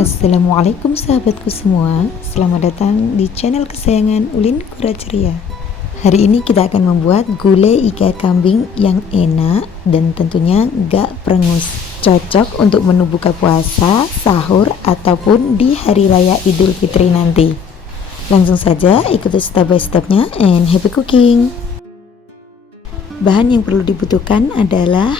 Assalamualaikum sahabatku semua, selamat datang di channel kesayangan Ulin Kura Ceria. Hari ini kita akan membuat gulai iga kambing yang enak dan tentunya gak perengus. Cocok untuk menu buka puasa, sahur, ataupun di hari raya Idul Fitri nanti. Langsung saja ikuti step by stepnya and happy cooking. Bahan yang perlu dibutuhkan adalah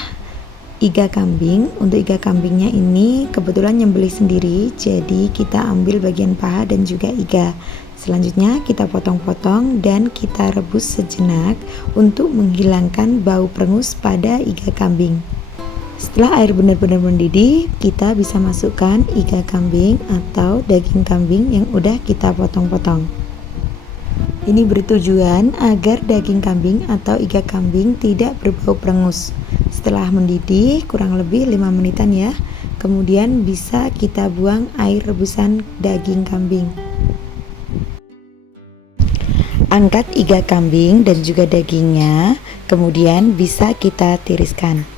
iga kambing. Untuk iga kambingnya ini kebetulan nyembelih sendiri, jadi kita ambil bagian paha dan juga iga. Selanjutnya kita potong-potong dan kita rebus sejenak untuk menghilangkan bau perengus pada iga kambing. Setelah air benar-benar mendidih, kita bisa masukkan iga kambing atau daging kambing yang udah kita potong-potong. Ini bertujuan agar daging kambing atau iga kambing tidak berbau perengus. Setelah mendidih kurang lebih 5 menitan ya, kemudian bisa kita buang air rebusan daging kambing. Angkat iga kambing dan juga dagingnya, kemudian bisa kita tiriskan.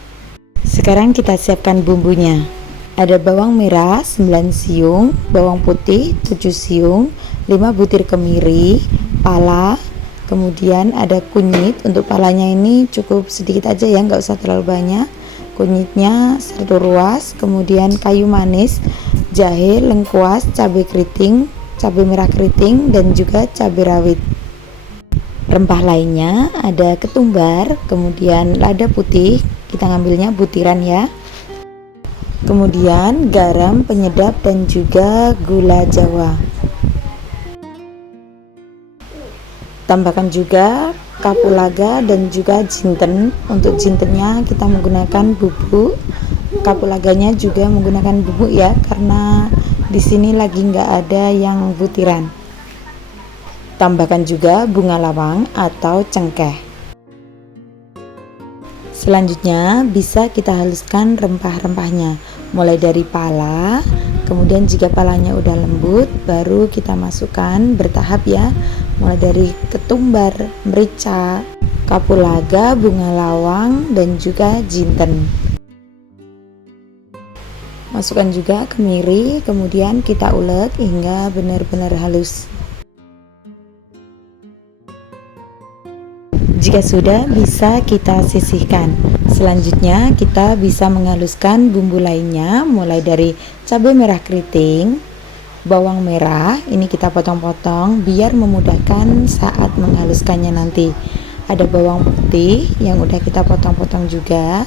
Sekarang kita siapkan bumbunya. Ada bawang merah 9 siung, bawang putih 7 siung, 5 butir kemiri, pala, kemudian ada kunyit. Untuk palanya ini cukup sedikit aja ya, nggak usah terlalu banyak. Kunyitnya 1 ruas, kemudian kayu manis, jahe, lengkuas, cabai keriting, cabai merah keriting, dan juga cabai rawit. Rempah lainnya ada ketumbar, kemudian lada putih, kita ngambilnya butiran ya. Kemudian garam, penyedap, dan juga gula jawa. Tambahkan juga kapulaga dan juga jinten. Untuk jintennya kita menggunakan bubuk, kapulaganya juga menggunakan bubuk ya, karena di sini lagi nggak ada yang butiran. Tambahkan juga bunga lawang atau cengkeh. Selanjutnya bisa kita haluskan rempah-rempahnya, mulai dari pala. Kemudian jika palanya udah lembut, baru kita masukkan bertahap ya, mulai dari ketumbar, merica, kapulaga, bunga lawang, dan juga jinten. Masukkan juga kemiri, kemudian kita ulek hingga benar-benar halus. Jika sudah, bisa kita sisihkan. Selanjutnya kita bisa menghaluskan bumbu lainnya, mulai dari cabai merah keriting, bawang merah, ini kita potong-potong biar memudahkan saat menghaluskannya nanti. Ada bawang putih yang udah kita potong-potong juga,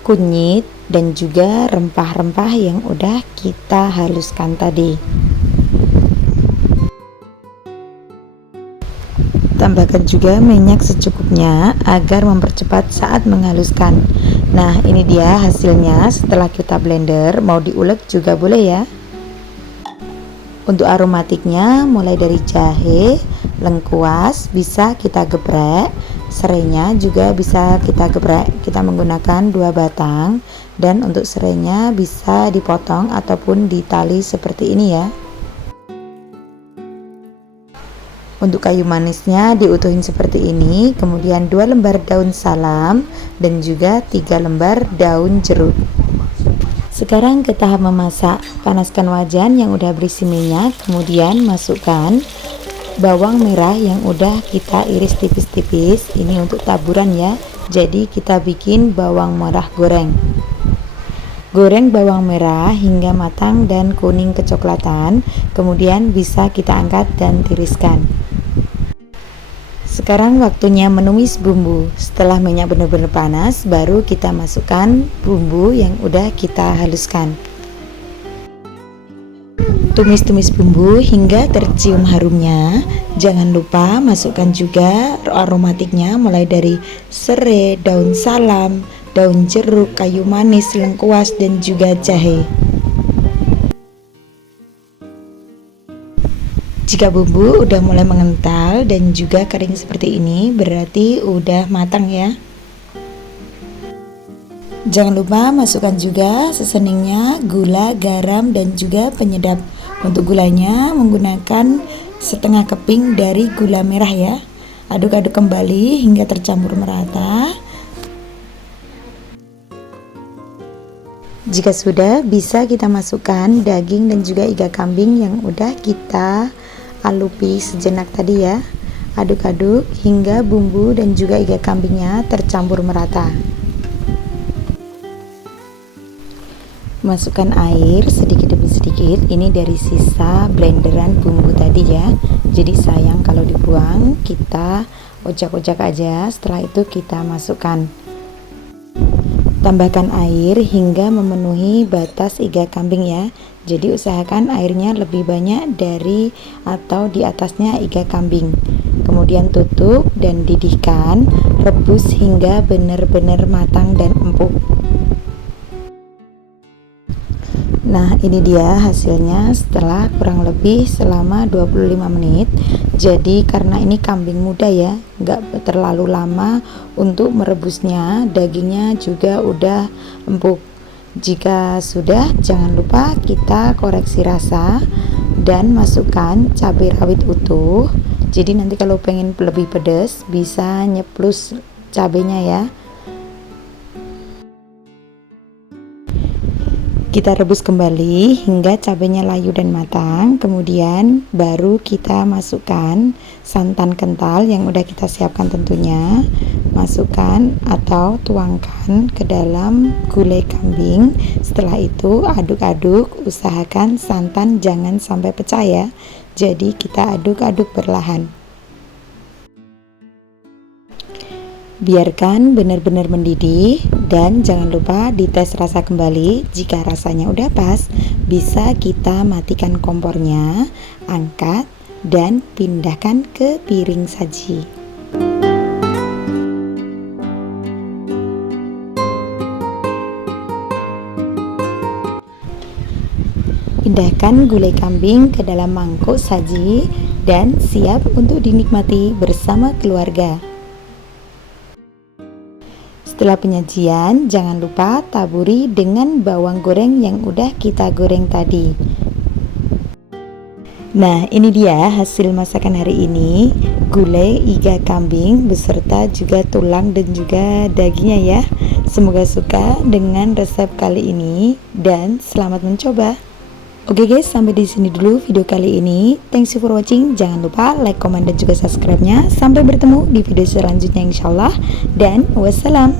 kunyit, dan juga rempah-rempah yang udah kita haluskan tadi. Tambahkan juga minyak secukupnya agar mempercepat saat menghaluskan. Nah, ini dia hasilnya setelah kita blender. Mau diulek juga boleh ya. Untuk aromatiknya mulai dari jahe, lengkuas bisa kita geprek, serainya juga bisa kita geprek. Kita menggunakan 2 batang, dan untuk serainya bisa dipotong ataupun ditali seperti ini ya. Untuk kayu manisnya diutuhin seperti ini, kemudian 2 lembar daun salam dan juga 3 lembar daun jeruk. Sekarang ke tahap memasak. Panaskan wajan yang udah berisi minyak, kemudian masukkan bawang merah yang udah kita iris tipis-tipis. Ini untuk taburan ya, jadi kita bikin bawang merah goreng. Goreng bawang merah hingga matang dan kuning kecoklatan, kemudian bisa kita angkat dan tiriskan. Sekarang waktunya menumis bumbu. Setelah minyak benar-benar panas, baru kita masukkan bumbu yang udah kita haluskan. Tumis-tumis bumbu hingga tercium harumnya. Jangan lupa masukkan juga aromatiknya, mulai dari serai, daun salam, daun jeruk, kayu manis, lengkuas, dan juga jahe. Jika bumbu udah mulai mengental dan juga kering seperti ini, berarti udah matang ya. Jangan lupa masukkan juga seasoningnya, gula, garam, dan juga penyedap. Untuk gulanya menggunakan setengah keping dari gula merah ya. Aduk-aduk kembali hingga tercampur merata. Jika sudah, bisa kita masukkan daging dan juga iga kambing yang udah kita alupi sejenak tadi ya. Aduk-aduk hingga bumbu dan juga iga kambingnya tercampur merata. Masukkan air sedikit demi sedikit, ini dari sisa blenderan bumbu tadi ya, jadi sayang kalau dibuang, kita ojak-ojak aja. Setelah itu kita masukkan, tambahkan air hingga memenuhi batas iga kambing ya, jadi usahakan airnya lebih banyak dari atau di atasnya iga kambing. Kemudian tutup dan didihkan, rebus hingga benar-benar matang dan empuk. Nah, ini dia hasilnya setelah kurang lebih selama 25 menit. Jadi karena ini kambing muda ya, nggak terlalu lama untuk merebusnya, dagingnya juga udah empuk. Jika sudah, jangan lupa kita koreksi rasa dan masukkan cabai rawit utuh. Jadi nanti kalau pengen lebih pedas bisa nyeplus cabenya ya. Kita rebus kembali hingga cabenya layu dan matang. Kemudian baru kita masukkan santan kental yang udah kita siapkan tentunya. Masukkan atau tuangkan ke dalam gulai kambing. Setelah itu aduk-aduk, usahakan santan jangan sampai pecah ya. Jadi kita aduk-aduk perlahan. Biarkan benar-benar mendidih dan jangan lupa dites rasa kembali. Jika rasanya udah pas, bisa kita matikan kompornya, angkat dan pindahkan ke piring saji. Pindahkan gulai kambing ke dalam mangkuk saji dan siap untuk dinikmati bersama keluarga. Setelah penyajian, jangan lupa taburi dengan bawang goreng yang udah kita goreng tadi. Nah, ini dia hasil masakan hari ini, gulai iga kambing beserta juga tulang dan juga dagingnya ya. Semoga suka dengan resep kali ini dan selamat mencoba. Oke guys, sampai di sini dulu video kali ini. Thanks you for watching. Jangan lupa like, comment, dan juga subscribe-nya. Sampai bertemu di video selanjutnya insyaallah. Dan wassalam.